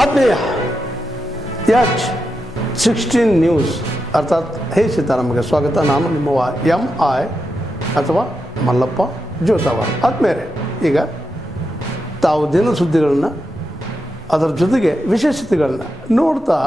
ಆತ್ಮೀಯ H16 news ಅರ್ಥಾತ್ ಹೇ ಸೀತಾರಾಮಗೆ ಸ್ವಾಗತ. ನಾನು ನಿಮ್ಮವ MI ಅಥವಾ ಮಲ್ಲಪ್ಪ ಜೋತಾವಾರ್. ಆದ್ಮೇಲೆ ಈಗ ತಾವು ದಿನ ಸುದ್ದಿಗಳನ್ನು ಅದರ ಜೊತೆಗೆ ವಿಶೇಷತೆಗಳನ್ನ ನೋಡ್ತಾ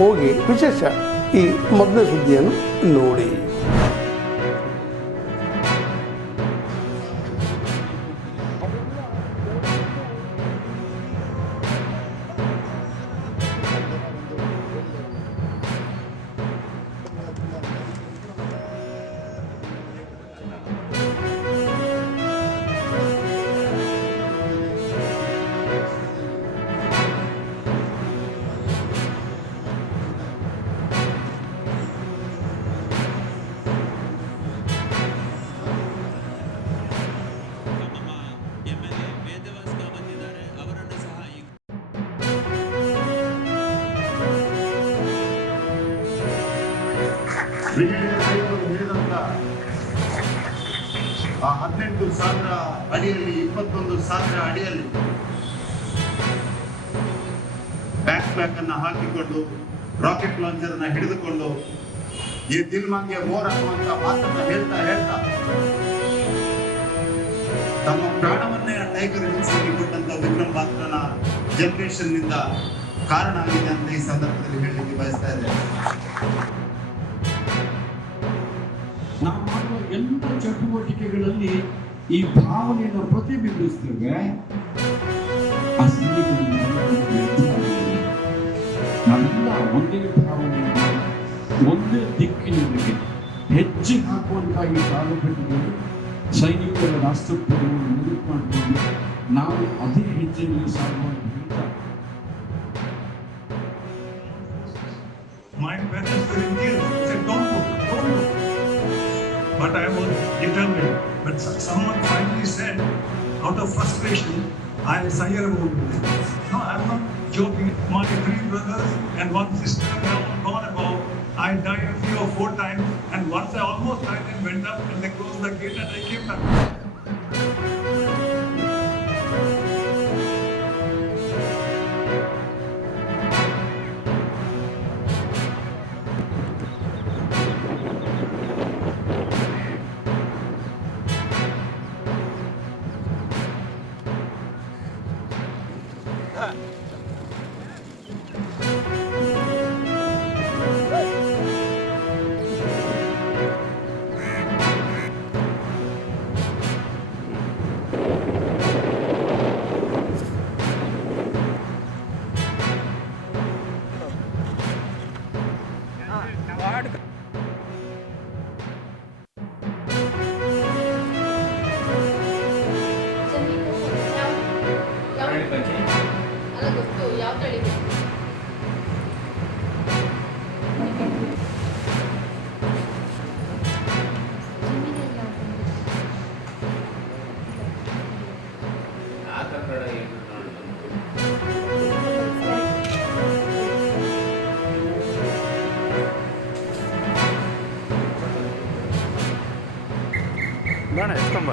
ಹೋಗಿ ವಿಶೇಷ ಈ ಮೊದಲನೇ ಸುದ್ದಿಯನ್ನು ನೋಡಿ. ವಿಜಯನಗರಗಳು ಹೇಳಿದಂಥ ಆ 18,000 ಅಡಿಯಲ್ಲಿ 21,000 ಅಡಿಯಲ್ಲಿ ಬ್ಯಾಕ್ ಅನ್ನು ಹಾಕಿಕೊಂಡು ರಾಕೆಟ್ ಲಾಂಚರ್ ಅನ್ನ ಹಿಡಿದುಕೊಂಡು ಈ ದಿಲ್ಮಾನ್ಗೆ ಬೋರ್ ಹಾಕುವಂತ ಮಾತನ್ನ ಹೇಳ್ತಾ ತಮ್ಮ ಪ್ರಾಣವನ್ನೇ ಟೈಗರ್ ಹಿಲ್ಸ್ಗೆ ಕೊಟ್ಟಂತ ವಿಕ್ರಮ್ ಬಾತ್ರನ ಜನರೇಷನ್ ನಿಂದ ಕಾರಣ ಆಗಿದೆ ಅಂತ ಈ ಸಂದರ್ಭದಲ್ಲಿ ಹೇಳಲಿಕ್ಕೆ ಬಯಸ್ತಾ ಇದ್ದೇನೆ. ನಾವು ಮಾಡುವ ಎಲ್ಲ ಚಟುವಟಿಕೆಗಳಲ್ಲಿ ಈ ಭಾವನೆಯನ್ನು ಪ್ರತಿಬಿಂಬಿಸ್ತೇವೆ. ನಾವೆಲ್ಲ ಒಂದೇ ಭಾವನೆಯಿಂದ ಒಂದೇ ದಿಕ್ಕಿನಲ್ಲಿ ಹೆಜ್ಜೆ ಹಾಕುವಂತಹ ಈ ಕಾಲಘಟ್ಟದಲ್ಲಿ ಸೈನಿಕರ ರಾಷ್ಟ್ರಪತಿಗಳನ್ನು ನೆನಪು ಮಾಡಿಕೊಂಡು ನಾವು ಅದೇ ಹೆಜ್ಜೆಯಲ್ಲಿ ಸಾಗುವಂತ My parents were in tears. They said, don't go. But I was determined. But someone finally said, out of frustration, I'll sire a wound. No, I'm not joking. My 3 brothers and 1 sister have gone above. I died 3 or 4 times, and once I almost died and went up and they closed the gate and I came back. ಬೇಡ ಎತ್ಕೊಂಬ.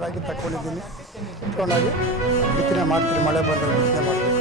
ರಾಗಿ ತಗೊಂಡಿದ್ದೀನಿ, ಇಟ್ಕೊಂಡಾಗಿ ಬಿತ್ತನೆ ಮಾಡ್ತೀರಿ. ಮಳೆ ಬಂದರೆ ಬಿತ್ತನೆ ಮಾಡಬೇಕು.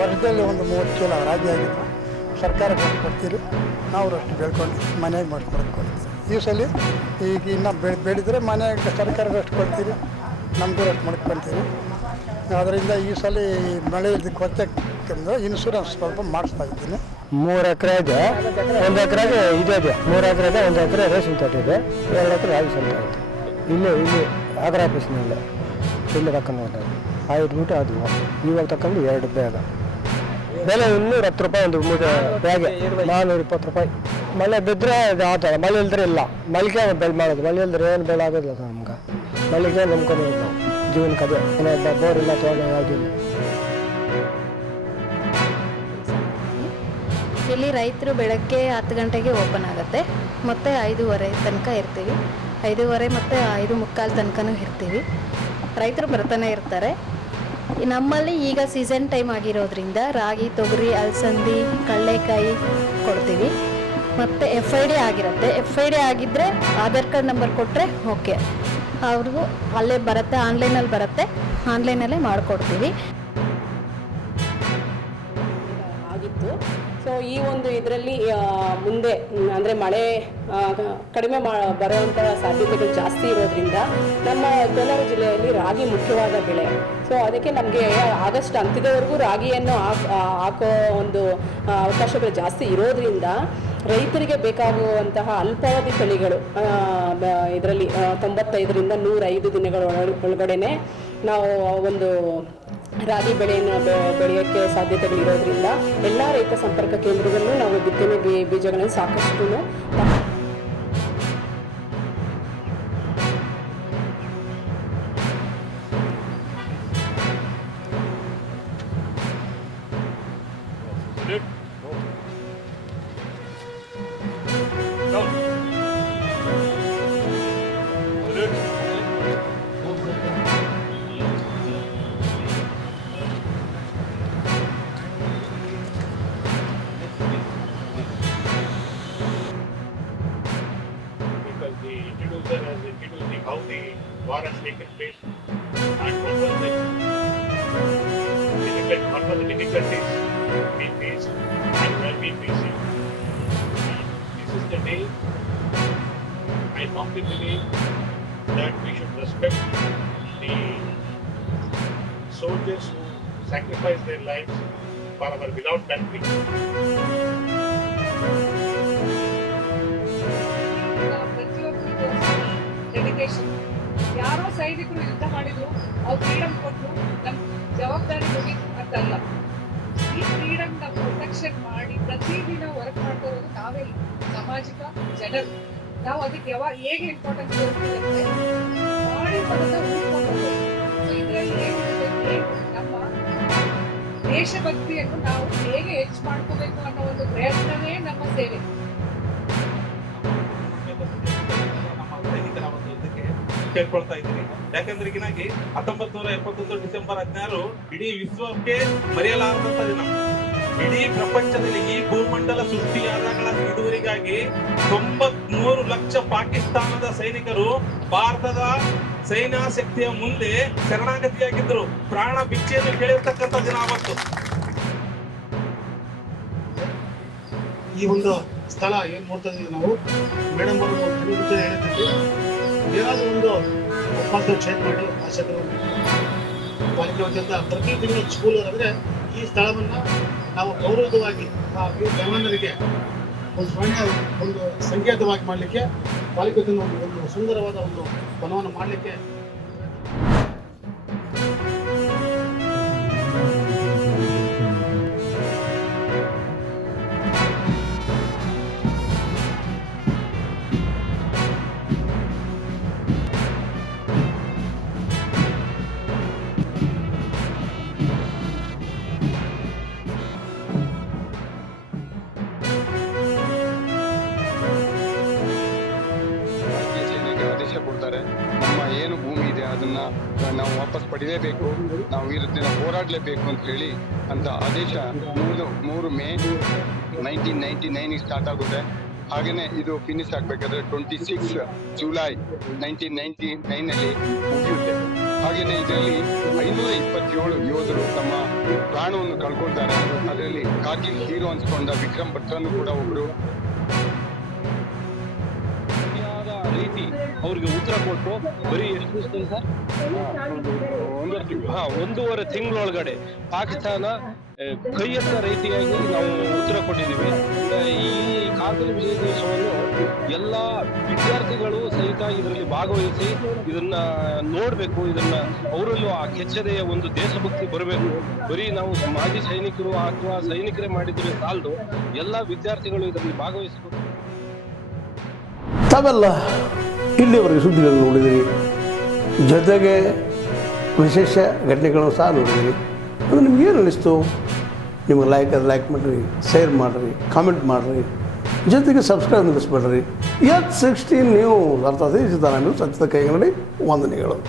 ವರ್ಷದಲ್ಲಿ ಒಂದು 30 ಚೀಲ ರಾಗಿ ಆಗಿತ್ತು. ಸರ್ಕಾರಕ್ಕೆ ಅಷ್ಟು ಕೊಡ್ತೀರಿ, ನಾವು ಅಷ್ಟು ಬೆಳ್ಕೊಂಡು ಮನೆಯಾಗಿ ಮಾಡ್ಕೊಡ್ಕೊಂಡಿದ್ದೀವಿ. ಈ ಸಲ ಈಗ ಇನ್ನೂ ಬೆಳೆದರೆ ಮನೆಯಾಗ ಸರ್ಕಾರಕ್ಕೆ ಅಷ್ಟು ಕೊಡ್ತೀರಿ, ನಮಗೂ ಅಷ್ಟು ಮಾಡ್ಕೊತೀವಿ. ಅದರಿಂದ ಈ ಸಲ ಮಳೆ ಗೊತ್ತಂದ್ರೆ ಇನ್ಶೂರೆನ್ಸ್ ಸ್ವಲ್ಪ ಮಾಡಿಸ್ತಾ ಇದ್ದೀನಿ. 3 ಎಕರೆ ಇದೆ, 1 ಎಕರೆಗೆ ಇದೆ 3 ಎಕರೆ ಇದೆ, 1 ಎಕರೆ ರೇಷನ್ ತೋಟ ಇದೆ, 2 ಎಕರೆ ರಾಗಿ ಸಂತ ಇದೆ. ಇಲ್ಲಿ ಆಗ್ರ ಆಫೀಸ್ನಲ್ಲೇ ಇಲ್ಲಿ ತಕೊಂಡು ಹೋದಾಗ 5 ಮೂಟೆ ಆದವು. ಇವಾಗ ತಗೊಂಡು 2 ಬ್ಯಾಗ ಬೆಲೆ 210 ರೂಪಾಯಿ ಒಂದು ಬ್ಯಾಗೆ, 420 ರೂಪಾಯಿ. ಮಳೆ ಬಿದ್ದರೆ ಅದು ಆತ, ಮಳೆ ಇಲ್ದ್ರೆ ಇಲ್ಲ. ಮಳೆಗೆ ಬೆಳೆ ಮಾಡೋದು, ಮಳೆ ಇಲ್ದ್ರೆ ಏನು ಬೆಳೆ ಆಗೋದಿಲ್ಲ ನಮ್ಗೆ. ಮಳೆಗೆ ನಂಬ್ಕೊಂಡು ನಾವು ಜೀವನಕ್ಕೆ ಅದೇ ಬೋರ್ ಇಲ್ಲ, ತೋಟ ಯಾವುದಿಲ್ಲ. ಇಲ್ಲಿ ರೈತರು ಬೆಳಗ್ಗೆ 10 ಗಂಟೆಗೆ ಓಪನ್ ಆಗುತ್ತೆ, ಮತ್ತು 5:30 ತನಕ ಇರ್ತೀವಿ. 5:30 ಮತ್ತು 5:45 ತನಕನೂ ಇರ್ತೀವಿ. ರೈತರು ಬರ್ತಾನೆ ಇರ್ತಾರೆ. ನಮ್ಮಲ್ಲಿ ಈಗ ಸೀಸನ್ ಟೈಮ್ ಆಗಿರೋದ್ರಿಂದ ರಾಗಿ, ತೊಗರಿ, ಅಲಸಂದಿ, ಕಡಲೆಕಾಯಿ ಕೊಡ್ತೀವಿ. ಮತ್ತು FID ಆಗಿರುತ್ತೆ. FID ಆಗಿದ್ದರೆ ಆಧಾರ್ ಕಾರ್ಡ್ ನಂಬರ್ ಕೊಟ್ಟರೆ ಓಕೆ, ಅವ್ರಿಗೂ ಅಲ್ಲೇ ಬರುತ್ತೆ, ಆನ್ಲೈನಲ್ಲಿ ಬರುತ್ತೆ, ಆನ್ಲೈನಲ್ಲೇ ಮಾಡಿಕೊಡ್ತೀವಿ. ಆಗಿತ್ತು. ಸೊ ಈ ಒಂದು ಇದರಲ್ಲಿ ಮುಂದೆ ಅಂದರೆ ಮಳೆ ಕಡಿಮೆ ಬರುವಂಥ ಸಾಧ್ಯತೆಗಳು ಜಾಸ್ತಿ ಇರೋದ್ರಿಂದ ನಮ್ಮ ಕೋಲಾರ ಜಿಲ್ಲೆಯಲ್ಲಿ ರಾಗಿ ಮುಖ್ಯವಾದ ಬೆಳೆ. ಸೊ ಅದಕ್ಕೆ ನಮಗೆ ಆಗಸ್ಟ್ ಅಂತ್ಯದವರೆಗೂ ರಾಗಿಯನ್ನು ಹಾಕೋ ಒಂದು ಅವಕಾಶಗಳು ಜಾಸ್ತಿ ಇರೋದ್ರಿಂದ ರೈತರಿಗೆ ಬೇಕಾಗುವಂತಹ ಅಲ್ಪಾವಧಿ ತಳಿಗಳು ಇದರಲ್ಲಿ 95ರಿಂದ 105 ದಿನಗಳ ಒಳಗಡೆನೆ ನಾವು ಒಂದು ರಾಗಿ ಬೆಳೆಯನ್ನು ಬೆಳೆಯೋಕ್ಕೆ ಸಾಧ್ಯತೆಗಳಿರೋದ್ರಿಂದ ಎಲ್ಲ ರೈತ ಸಂಪರ್ಕ ಕೇಂದ್ರದಲ್ಲೂ ನಾವು ಬಿತ್ತನೆ ಬೀಜಗಳನ್ನು ಸಾಕಷ್ಟು introducing how the war has taken place and what were the difficulties we faced and were we facing. And this is the day I firmly believe that we should respect the soldiers who sacrificed their lives for our beloved country. Dedication. ಯಾರೋ ಸೈನಿಕರು ಯುದ್ಧ ಮಾಡಿದ್ರು, ಅವ್ರು freedom ಕೊಟ್ಟರು, ನಮ್ಮ ಜವಾಬ್ದಾರಿ ಮುಗಿತು ಅಂತಲ್ಲ. ಈ ಫ್ರೀಡಮ್ ನಾವು ಪ್ರೊಟೆಕ್ಷನ್ ಮಾಡಿ ಪ್ರತಿದಿನ ವರ್ಕ್ ಮಾಡ್ತಾ ಇರೋದು ನಾವೇ, ಸಾಮಾಜಿಕ ಜನರು. ನಾವು ಅದಕ್ಕೆ ಹೇಗೆ ಇಂಪಾರ್ಟೆನ್ಸ್ ಕೊಡ್ತೀವಿ ಅಂದರೆ ಮಾಡಿರೋದನ್ನ ಉಳಿಸ್ಕೊಂಡು. ಸೊ ಇದರಲ್ಲಿ ಏನಿರುತ್ತೆ, ನಮ್ಮ ದೇಶಭಕ್ತಿಯನ್ನು ನಾವು ಹೇಗೆ ಹೆಚ್ಚು ಮಾಡ್ಕೋಬೇಕು ಅನ್ನೋ ಒಂದು ಪ್ರಯತ್ನವೇ ನಮ್ಮ ಸೇವೆ. ಕೇಳ್ಕೊಳ್ತಾ ಇದ್ದೀನಿ. ಯಾಕಂದ್ರೆ ಈಗಿನಾಗಿ 1971 ಡಿಸೆಂಬರ್ 16 ಇಡೀ ವಿಶ್ವಕ್ಕೆ ಮರೆಯಲಾರದಂತ ದಿನ. ಇಡೀ ಪ್ರಪಂಚದಲ್ಲಿ ಈ ಭೂಮಂಡಲ ಸೃಷ್ಟಿಯಾದಾಗಳ ಇದುವರೆಗಾಗಿ 93 ಲಕ್ಷ ಪಾಕಿಸ್ತಾನದ ಸೈನಿಕರು ಭಾರತದ ಸೈನ್ಯ ಶಕ್ತಿಯ ಮುಂದೆ ಶರಣಾಗತಿಯಾಗಿದ್ರು. ಪ್ರಾಣ ಭಿಕ್ಷೆಯನ್ನು ಕೇಳಿರ್ತಕ್ಕಂಥ ದಿನ ಅವತ್ತು. ಈ ಒಂದು ಸ್ಥಳ ಏನ್ ನೋಡ್ತಾ ಇದೀವಿ ನಾವು, ಮೇಡಮ್ ಅವರು ಹೇಳ್ತಿದ್ವಿ, ಏನಾದರೂ ಒಂದು ಒಪ್ಪಂದ ಚೇಂಜ್ ಮಾಡಿ ಶಾಸಕರು ಪಾಲಿಕೆ ವತಿಯಿಂದ ಪ್ರತಿ ತಿಂಗಳು ಸ್ಕೂಲ್ ಅಂದರೆ ಈ ಸ್ಥಳವನ್ನ ನಾವು ಗೌರವವಾಗಿ ಗಮನರಿಗೆ ಒಂದು ಸ್ವರ್ಣ ಒಂದು ಸಂಕೇತವಾಗಿ ಮಾಡಲಿಕ್ಕೆ ಪಾಲಿಕೆ ವತಿಯಿಂದ ಒಂದು ಸುಂದರವಾದ ಒಂದು ವನವನ್ನು ಮಾಡಲಿಕ್ಕೆ ಕೊಡ್ತಾರೆ. ನಮ್ಮ ಏನು ಭೂಮಿ ಇದೆ ಅದನ್ನ ನಾವು ವಾಪಸ್ ಪಡಿಲೇಬೇಕು, ನಾವು ವಿರುದ್ಧ ಹೋರಾಡಲೇಬೇಕು ಅಂತ ಹೇಳಿ ಅಂತ ಆದೇಶ 3 ಮೇ 1999 ಸ್ಟಾರ್ಟ್ ಆಗುತ್ತೆ. ಹಾಗೆಯೇ ಇದು ಫಿನಿಶ್ ಆಗಬೇಕಾದ್ರೆ 26 ಜುಲೈ 1999 ಮುಗಿಯುತ್ತೆ. ಹಾಗೆಯೇ ಇದರಲ್ಲಿ 527 ಯೋಧರು ತಮ್ಮ ಪ್ರಾಣವನ್ನು ಕಳ್ಕೊಳ್ತಾರೆ. ಅದರಲ್ಲಿ ಕಾರ್ಗಿಲ್ ಹೀರೋ ಅನ್ಸ್ಕೊಂಡ ವಿಕ್ರಮ್ ಭಟ್ರನ್ನು ಕೂಡ ಒಬ್ಬರು ರೀತಿ ಅವ್ರಿಗೆ ಉತ್ತರ ಕೊಟ್ಟು ಬರೀ ಎಷ್ಟು ದಿವಸದಲ್ಲಿ ಸರ್ 1.5 ತಿಂಗಳೊಳಗಡೆ ಪಾಕಿಸ್ತಾನ ಕೈ ಎತ್ತ ರೀತಿಯಾಗಿ ನಾವು ಉತ್ತರ ಕೊಟ್ಟಿದ್ದೀವಿ. ಈ ಕಾರ್ಗಿಲ್ ವಿಜಯ ದಿವಸವನ್ನು ಎಲ್ಲ ವಿದ್ಯಾರ್ಥಿಗಳು ಸಹಿತ ಇದರಲ್ಲಿ ಭಾಗವಹಿಸಿ ಇದನ್ನ ನೋಡಬೇಕು. ಇದನ್ನ ಅವರಲ್ಲೂ ಆ ಕೆಚ್ಚದೆಯ ಒಂದು ದೇಶಭಕ್ತಿ ಬರಬೇಕು. ಬರೀ ನಾವು ಮಾಜಿ ಸೈನಿಕರು ಅಥವಾ ಸೈನಿಕರೇ ಮಾಡಿದ್ರೆ ಸಾಲದು, ಎಲ್ಲ ವಿದ್ಯಾರ್ಥಿಗಳು ಇದರಲ್ಲಿ ಭಾಗವಹಿಸಬೇಕು. ತಾವೆಲ್ಲ ಇಲ್ಲಿವರೆಗೆ ಸುದ್ದಿಗಳನ್ನು ನೋಡಿದಿರಿ, ಜೊತೆಗೆ ವಿಶೇಷ ಘಟನೆಗಳನ್ನು ಸಹ ನೋಡಿದಿರಿ. ಅದು ನಿಮ್ಗೇನು ಅನ್ನಿಸ್ತು? ನಿಮಗೆ ಲೈಕ್ ಮಾಡಿರಿ, ಶೇರ್ ಮಾಡಿರಿ, ಕಾಮೆಂಟ್ ಮಾಡಿರಿ, ಜೊತೆಗೆ ಸಬ್ಸ್ಕ್ರೈಬ್ ನಿಲ್ಲಿಸ್ಬೇಡ್ರಿ. H16 ನ್ಯೂಸ್ ಅರ್ಥಾತ್ ಸತ್ಯದ ಕೈಗನ್ನಡಿ ವಂದನೆಗಳು.